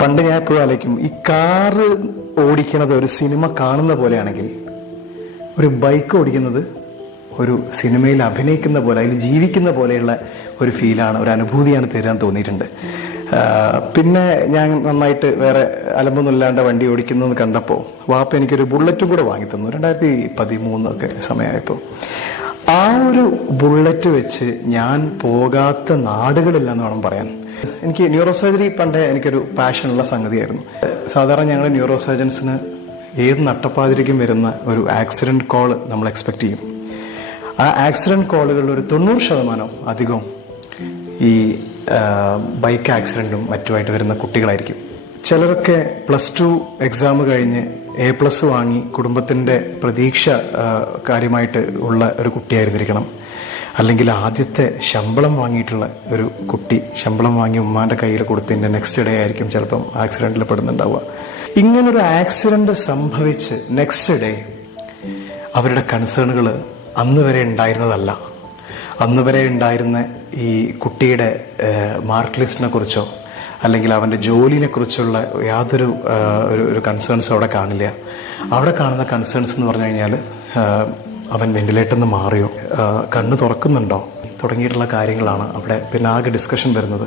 പണ്ട് ഞാൻ എപ്പോഴും ആലോചിക്കും, ഈ കാറ് ഓടിക്കണത് ഒരു സിനിമ കാണുന്ന പോലെയാണെങ്കിൽ ഒരു ബൈക്ക് ഓടിക്കുന്നത് ഒരു സിനിമയിൽ അഭിനയിക്കുന്ന പോലെ, അതിൽ ജീവിക്കുന്ന പോലെയുള്ള ഒരു ഫീലാണ്, ഒരു അനുഭൂതിയാണ് തരാൻ തോന്നിയിട്ടുണ്ട്. പിന്നെ ഞാൻ നന്നായിട്ട് വേറെ അലമ്പൊന്നുമില്ലാണ്ട് വണ്ടി ഓടിക്കുന്നത് കണ്ടപ്പോൾ വാപ്പ എനിക്കൊരു ബുള്ളറ്റും കൂടെ വാങ്ങി തന്നു 2013 സമയമായപ്പോൾ. ആ ഒരു ബുള്ളറ്റ് വെച്ച് ഞാൻ പോകാത്ത നാടുകളില്ലെന്ന് വേണം പറയാൻ. എനിക്ക് ന്യൂറോ സർജറി പണ്ടേ എനിക്കൊരു പാഷനുള്ള സംഗതിയായിരുന്നു. സാധാരണ ഞങ്ങൾ ന്യൂറോ സർജൻസിന് ഏത് നട്ടപ്പാതിരിക്കും വരുന്ന ഒരു ആക്സിഡന്റ് കോൾ നമ്മൾ എക്സ്പെക്ട് ചെയ്യും. ആ ആക്സിഡന്റ് കോളുകളിൽ ഒരു 90% അധികവും ഈ ബൈക്ക് ആക്സിഡന്റും മറ്റുമായിട്ട് വരുന്ന കുട്ടികളായിരിക്കും. ചിലരൊക്കെ +2 എക്സാം കഴിഞ്ഞ് A+ വാങ്ങി കുടുംബത്തിന്റെ പ്രതീക്ഷ കാര്യമായിട്ട് ഉള്ള ഒരു കുട്ടിയായിരുന്നിരിക്കണം. അല്ലെങ്കിൽ ആദ്യത്തെ ശമ്പളം വാങ്ങിയിട്ടുള്ള ഒരു കുട്ടി, ശമ്പളം വാങ്ങി ഉമ്മാന്റെ കയ്യിൽ കൊടുത്തതിന്റെ നെക്സ്റ്റ് ഡേ ആയിരിക്കും ചിലപ്പം ആക്സിഡന്റിൽ പെടുന്നുണ്ടാവുക. ഇങ്ങനൊരു ആക്സിഡന്റ് സംഭവിച്ച് നെക്സ്റ്റ് ഡേ അവരുടെ കൺസേണുകൾ അന്ന് വരെ ഉണ്ടായിരുന്നതല്ല. അന്ന് വരെ ഉണ്ടായിരുന്ന ഈ കുട്ടിയുടെ മാർക്ക് ലിസ്റ്റിനെ കുറിച്ചോ അല്ലെങ്കിൽ അവൻ്റെ ജോലിനെ കുറിച്ചുള്ള യാതൊരു ഒരു കൺസേൺസും അവിടെ കാണില്ല. അവിടെ കാണുന്ന കൺസേൺസ് എന്ന് പറഞ്ഞു കഴിഞ്ഞാൽ അവൻ വെന്റിലേറ്ററിൽ നിന്ന് മാറിയോ, കണ്ണ് തുറക്കുന്നുണ്ടോ തുടങ്ങിയിട്ടുള്ള കാര്യങ്ങളാണ് അവിടെ പിന്നെ ആകെ ഡിസ്കഷൻ വരുന്നത്.